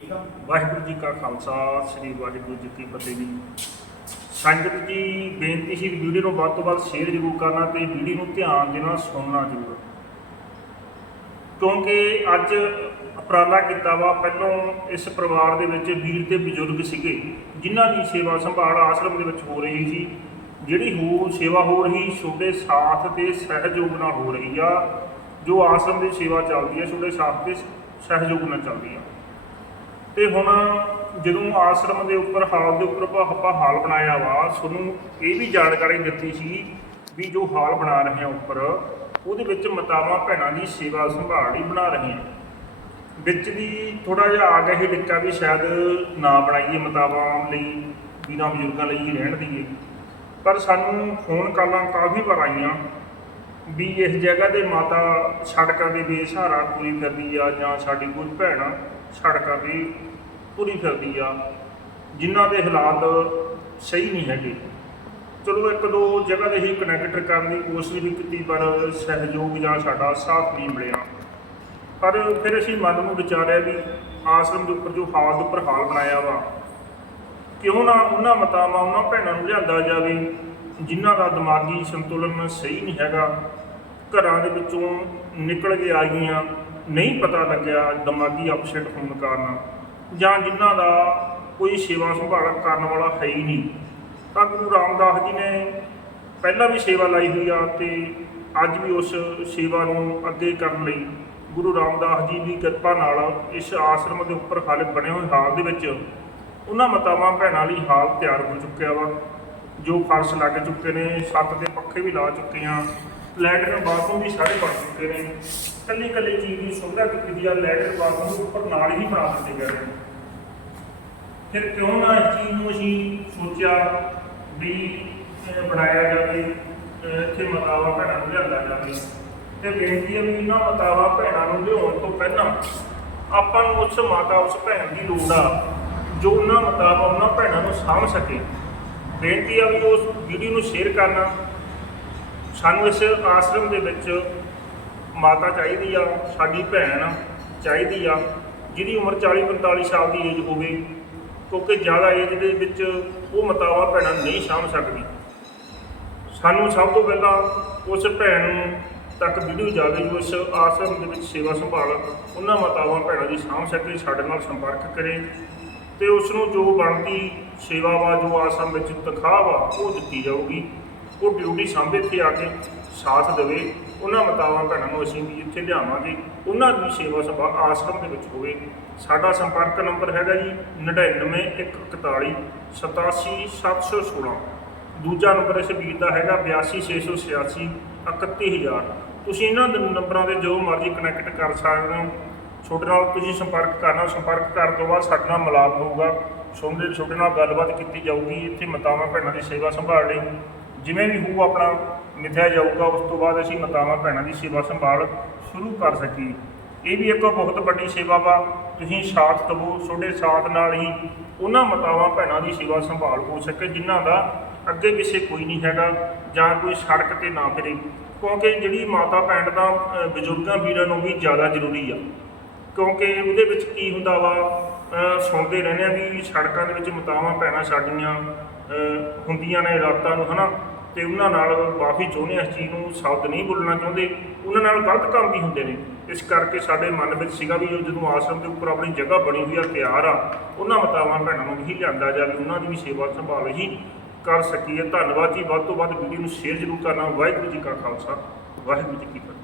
ਵਾਹਿਗੁਰੂ ਜੀ ਕਾ ਖਾਲਸਾ, ਸ੍ਰੀ ਵਾਹਿਗੁਰੂ ਜੀ ਕੀ ਫਤਿਹ ਜੀ। ਸੰਗਤ ਜੀ, ਬੇਨਤੀ ਸੀ ਵੀਡੀਓ ਨੂੰ ਵੱਧ ਤੋਂ ਵੱਧ ਸ਼ੇਅਰ ਜ਼ਰੂਰ ਕਰਨਾ ਤੇ ਵੀਡੀਓ ਨੂੰ ਧਿਆਨ ਦੇ ਨਾਲ ਸੁਣਨਾ ਜ਼ਰੂਰ। ਕਿਉਂਕਿ ਅੱਜ ਉਪਰਾਲਾ ਕੀਤਾ ਵਾ, ਪਹਿਲੋਂ ਇਸ ਪਰਿਵਾਰ ਦੇ ਵਿੱਚ ਵੀਰ ਤੇ ਬਜ਼ੁਰਗ ਸੀਗੇ, ਜਿਨ੍ਹਾਂ ਦੀ ਸੇਵਾ ਸੰਭਾਲ ਆਸ਼ਰਮ ਦੇ ਵਿੱਚ ਹੋ ਰਹੀ ਸੀ। ਜਿਹੜੀ ਹੋ, ਸੇਵਾ ਹੋ ਰਹੀ ਛੋਟੇ ਸਾਥ ਤੇ ਸਹਿਯੋਗ ਨਾਲ ਹੋ ਰਹੀ ਆ। ਜੋ ਆਸ਼ਰਮ ਦੀ ਸੇਵਾ ਚੱਲਦੀ ਹੈ ਛੋਟੇ ਸਾਥ ਤੇ ਸਹਿਯੋਗ ਨਾਲ ਚੱਲਦੀ ਆ। ਤੇ ਹੁਣ ਜਦੋਂ ਆਸ਼ਰਮ ਦੇ ਉੱਪਰ, ਹਾਲ ਦੇ ਉੱਪਰ ਆਪਾਂ ਆਪਾਂ ਹਾਲ ਬਣਾਇਆ ਵਾ, ਤੁਹਾਨੂੰ ਇਹ ਵੀ ਜਾਣਕਾਰੀ ਦਿੱਤੀ ਸੀ ਵੀ ਜੋ ਹਾਲ ਬਣਾ ਰਹੇ ਆ ਉੱਪਰ, ਉਹਦੇ ਵਿੱਚ ਮਤਾਵਾਂ ਭੈਣਾਂ ਦੀ ਸੇਵਾ ਸੰਭਾਲ ਹੀ ਬਣਾ ਰਹੇ ਆ। ਵਿੱਚ ਦੀ ਥੋੜਾ ਜਿਹਾ ਆ ਗਿਆ ਹੀ ਲਿਖਿਆ ਵੀ ਸ਼ਾਇਦ ਨਾ ਬਣਾਈਏ ਮਤਾਵਾਂ ਲਈ, ਵੀਰਾਂ ਬਜ਼ੁਰਗਾਂ ਲਈ ਹੀ ਰਹਿਣ ਦੀਏ ਪਰ ਸਾਨੂੰ ਫੋਨ ਕਾਲਾਂ ਕਾਫੀ ਵਾਰ ਆਈਆਂ ਵੀ ਇਸ ਜਗ੍ਹਾ ਤੇ ਮਾਤਾ ਸੜਕਾਂ ਦੇ ਬੇਸਹਾਰਾ ਪੂਰੀ ਕਰਦੀ ਆ ਜਾਂ ਸਾਡੀ ਕੋਈ ਭੈਣ ਸੜਕਾਂ ਵੀ ਪੂਰੀ ਫਿਰਦੀ ਆ, ਜਿਨ੍ਹਾਂ ਦੇ ਹਾਲਾਤ ਸਹੀ ਨਹੀਂ ਹੈਗੇ। ਚਲੋ ਇੱਕ ਦੋ ਜਗ੍ਹਾ ਤੇ ਹੀ ਕਨੈਕਟ ਕਰਨ ਦੀ ਕੋਸ਼ਿਸ਼ ਵੀ ਕੀਤੀ, ਪਰ ਸਹਿਯੋਗ ਜਾਂ ਸਾਡਾ ਸਾਥ ਨਹੀਂ ਮਿਲਿਆ। ਪਰ ਫਿਰ ਅਸੀਂ ਮਨ ਨੂੰ ਵਿਚਾਰਿਆ ਵੀ ਆਸ਼ਰਮ ਦੇ ਉੱਪਰ ਜੋ ਹਾਲ ਦੇ ਉੱਪਰ ਹਾਲ ਬਣਾਇਆ ਵਾ, ਕਿਉਂ ਨਾ ਉਹਨਾਂ ਮਤਾਵਾਂ ਉਹਨਾਂ ਭੈਣਾਂ ਨੂੰ ਲਿਆਂਦਾ ਜਾਵੇ, ਜਿਨ੍ਹਾਂ ਦਾ ਦਿਮਾਗੀ ਸੰਤੁਲਨ ਸਹੀ ਨਹੀਂ ਹੈਗਾ। ਘਰਾਂ ਦੇ ਵਿੱਚੋਂ ਨਿਕਲ ਕੇ ਆ ਗਈਆਂ, ਨਹੀਂ ਪਤਾ ਲੱਗਿਆ ਦਿਮਾਗੀ ਅਪਸੈਟ ਹੋਣ ਕਾਰਨ ਜਾਂ ਜਿਨ੍ਹਾਂ ਦਾ ਕੋਈ ਸੇਵਾ ਸੰਭਾਲ ਕਰਨ ਵਾਲਾ ਹੈ ਹੀ ਨਹੀਂ। ਤਾਂ ਗੁਰੂ ਰਾਮਦਾਸ ਜੀ ਨੇ ਪਹਿਲਾਂ ਵੀ ਸੇਵਾ ਲਾਈ ਹੋਈ ਆ ਤੇ ਅੱਜ ਵੀ ਉਸ ਸੇਵਾ ਨੂੰ ਅੱਗੇ ਕਰਨ ਲਈ ਗੁਰੂ ਰਾਮਦਾਸ ਜੀ ਦੀ ਕਿਰਪਾ ਨਾਲ ਇਸ ਆਸ਼ਰਮ ਦੇ ਉੱਪਰ ਹਾਲਤ ਬਣੇ ਹੋਏ ਹਾਲ ਦੇ ਵਿੱਚ ਉਹਨਾਂ ਮਤਾਵਾਂ ਭੈਣਾਂ ਲਈ ਹਾਲ ਤਿਆਰ ਹੋ ਚੁੱਕਿਆ ਵਾ, ਜੋ ਫਰਸ਼ ਲੱਗ ਚੁੱਕੇ ਨੇ, ਛੱਤ ਦੇ ਪੱਖੇ ਵੀ ਲਾ ਚੁੱਕੇ ਆ। ਲੈਟਰਨ ਬਾਥਰੂਮ ਵੀ ਸਾਰੇ ਬਣ ਚੁੱਕੇ ਨੇ। ਕੱਲੀ ਕੱਲੀ ਚੀਜ਼ ਦੀ ਸੁਵਿਧਾ ਕੀਤੀ ਦੀ ਆ ਲੈਟਰਨ ਬਾਥਰੂਮ ਉੱਪਰ ਨਾਲ ਹੀ ਬਣਾ ਦਿੱਤੇ ਗਏ ਨੇ। ਫਿਰ ਕਿਉਂ ਨਾ ਇਸ ਚੀਜ਼ ਨੂੰ ਅਸੀਂ ਸੋਚਿਆ ਵੀ ਬਣਾਇਆ ਜਾਵੇ ਇੱਥੇ ਮਤਾਵਾ ਭੈਣਾਂ ਨੂੰ ਲਿਆਂਦਾ ਜਾਵੇ। ਤੇ ਬੇਨਤੀ ਹੈ ਵੀ ਇਹਨਾਂ ਮਤਾਵਾ ਭੈਣਾਂ ਨੂੰ ਲਿਆਉਣ ਤੋਂ ਪਹਿਲਾਂ ਆਪਾਂ ਨੂੰ ਉਸ ਮਾਤਾ, ਉਸ ਭੈਣ ਦੀ ਲੋੜ ਆ, ਜੋ ਉਹਨਾਂ ਮਤਾਵਾ ਉਹਨਾਂ ਭੈਣਾਂ ਨੂੰ ਸਾਂਭ ਸਕੇ। ਬੇਨਤੀ ਆ ਵੀ ਉਸ ਵੀਡੀਓ ਨੂੰ ਸ਼ੇਅਰ ਕਰਨਾ। ਸਾਨੂੰ ਇਸ ਆਸ਼ਰਮ ਦੇ ਵਿੱਚ ਮਾਤਾ ਚਾਹੀਦੀ ਆ, ਸਾਡੀ ਭੈਣ ਚਾਹੀਦੀ ਆ, ਜਿਹਦੀ ਉਮਰ 40 45 ਸਾਲ ਦੀ ਏਜ ਹੋਵੇ, ਕਿਉਂਕਿ ਜ਼ਿਆਦਾ ਏਜ ਦੇ ਵਿੱਚ ਉਹ ਮਤਾਵਾ ਭੈਣਾਂ ਨਹੀਂ ਸਾਂਭ ਸਕਦੀ। ਸਾਨੂੰ ਸਭ ਤੋਂ ਪਹਿਲਾਂ ਉਸ ਭੈਣ ਨੂੰ ਤੱਕ ਵੀਡੀਓ ਜਾਵੇ, ਜੋ ਇਸ ਆਸ਼ਰਮ ਦੇ ਵਿੱਚ ਸੇਵਾ ਸੰਭਾਲ ਉਹਨਾਂ ਮਤਾਵਾਂ ਭੈਣਾਂ ਦੀ ਸਾਂਭ ਸਕੇ, ਸਾਡੇ ਨਾਲ ਸੰਪਰਕ ਕਰੇ ਤੇ ਉਸ ਨੂੰ ਜੋ ਬਣਦੀ ਸੇਵਾ ਵਾ ਜੋ ਆਸ਼ਰਮ ਵਿੱਚ ਤਨਖਾਹ ਵਾ, ਉਹ ਦਿੱਤੀ ਜਾਊਗੀ। ਉਹ ਡਿਊਟੀ ਸਾਂਭੇ ਇੱਥੇ ਆ ਕੇ ਸਾਥ ਦੇਵੇ, ਉਹਨਾਂ ਮਤਾਵਾਂ ਭੈਣਾਂ ਨੂੰ ਅਸੀਂ ਵੀ ਇੱਥੇ ਲਿਆਵਾਂਗੇ, ਉਹਨਾਂ ਦੀ ਸੇਵਾ ਸੰਭਾਲ ਆਸ਼ਰਮ ਦੇ ਵਿੱਚ ਹੋਵੇ। ਸਾਡਾ ਸੰਪਰਕ ਨੰਬਰ ਹੈਗਾ ਜੀ 99141 87716 ਦੂਜਾ ਨੰਬਰ ਇਸ ਵੀਰ ਦਾ ਹੈਗਾ 82686 31000 ਤੁਸੀਂ ਇਹਨਾਂ ਦੇ ਨੰਬਰਾਂ ਤੇ ਜੋ ਮਰਜ਼ੀ ਕਨੈਕਟ ਕਰ ਸਕਦੇ ਹੋ। ਤੁਹਾਡੇ ਨਾਲ ਤੁਸੀਂ ਸੰਪਰਕ ਕਰਨਾ, ਸੰਪਰਕ ਕਰਨ ਤੋਂ ਬਾਅਦ ਸਾਡੇ ਨਾਲ ਮਿਲਾਪ ਹੋਊਗਾ। ਸੁਣਦੇ ਤੁਹਾਡੇ ਨਾਲ ਗੱਲਬਾਤ ਕੀਤੀ ਜਾਊਗੀ, ਇੱਥੇ ਮਤਾਵਾਂ ਭੈਣਾਂ ਦੀ ਸੇਵਾ ਸੰਭਾਲ ਲਈ। ਜਿਵੇਂ ਵੀ ਹੋਊ ਆਪਣਾ ਮਿਥਿਆ ਜਾਊਗਾ, ਉਸ ਤੋਂ ਬਾਅਦ ਅਸੀਂ ਮਾਤਾਵਾਂ ਭੈਣਾਂ ਦੀ ਸੇਵਾ ਸੰਭਾਲ ਸ਼ੁਰੂ ਕਰ ਸਕੀਏ। ਇਹ ਵੀ ਇੱਕ ਬਹੁਤ ਵੱਡੀ ਸੇਵਾ ਵਾ। ਤੁਸੀਂ ਸਾਥ ਦਵੋ, ਤੁਹਾਡੇ ਸਾਥ ਨਾਲ ਹੀ ਉਹਨਾਂ ਮਾਤਾਵਾਂ ਭੈਣਾਂ ਦੀ ਸੇਵਾ ਸੰਭਾਲ ਹੋ ਸਕੇ, ਜਿਨ੍ਹਾਂ ਦਾ ਅੱਗੇ ਪਿੱਛੇ ਕੋਈ ਨਹੀਂ ਹੈਗਾ ਜਾਂ ਕੋਈ ਸੜਕ ਤੇ ਨਾ ਫਿਰੇ। ਕਿਉਂਕਿ ਜਿਹੜੀ ਮਾਤਾ ਭੈਣ ਦਾ ਬਜ਼ੁਰਗਾਂ, ਵੀਰਾਂ ਨੂੰ ਵੀ ਜ਼ਿਆਦਾ ਜ਼ਰੂਰੀ ਆ। ਕਿਉਂਕਿ ਉਹਦੇ ਵਿੱਚ ਕੀ ਹੁੰਦਾ ਵਾ? ਸੁਣਦੇ ਰਹਿੰਦੇ ਆ ਵੀ ਸੜਕਾਂ ਦੇ ਵਿੱਚ ਮਤਾਵਾਂ ਪੈਣਾ ਸਾਡੀਆਂ ਹੁੰਦੀਆਂ ਨੇ ਰਾਤਾਂ ਨੂੰ, ਹਨਾ? ਤੇ ਉਹਨਾਂ ਨਾਲ ਮਾਫੀ ਚਾਹੁੰਦੇ ਆ ਇਸ ਚੀਜ਼ ਨੂੰ ਸ਼ਬਦ ਨਹੀਂ ਬੋਲਣਾ ਚਾਹੁੰਦੇ। ਉਹਨਾਂ ਨਾਲ ਗਲਤ ਕੰਮ ਵੀ ਹੁੰਦੇ ਨੇ। ਇਸ ਕਰਕੇ ਸਾਡੇ ਮਨ ਵਿੱਚ ਸੀਗਾ ਵੀ ਜਦੋਂ ਆਸ਼ਰਮ ਦੇ ਉੱਪਰ ਆਪਣੀ ਜਗ੍ਹਾ ਬਣੀ ਹੋਈ ਆ, ਤਿਆਰ ਆ, ਉਹਨਾਂ ਮਤਾਵਾਂ ਭੈਣਾਂ ਨੂੰ ਵੀ ਲਿਆਂਦਾ ਜਾਵੇ, ਉਹਨਾਂ ਦੀ ਵੀ ਸੇਵਾ ਸੰਭਾਲ ਹੀ ਕਰ ਸਕੀਏ। ਧੰਨਵਾਦ ਜੀ। ਵੱਧ ਤੋਂ ਵੱਧ ਵੀਡੀਓ ਨੂੰ ਸ਼ੇਅਰ ਜ਼ਰੂਰ ਕਰਨਾ। ਵਾਹਿਗੁਰੂ ਜੀ ਕਾ ਖਾਲਸਾ। ਵਾਹਿਗੁਰੂ ਜੀ ਕੀ ਫਤਿਹ।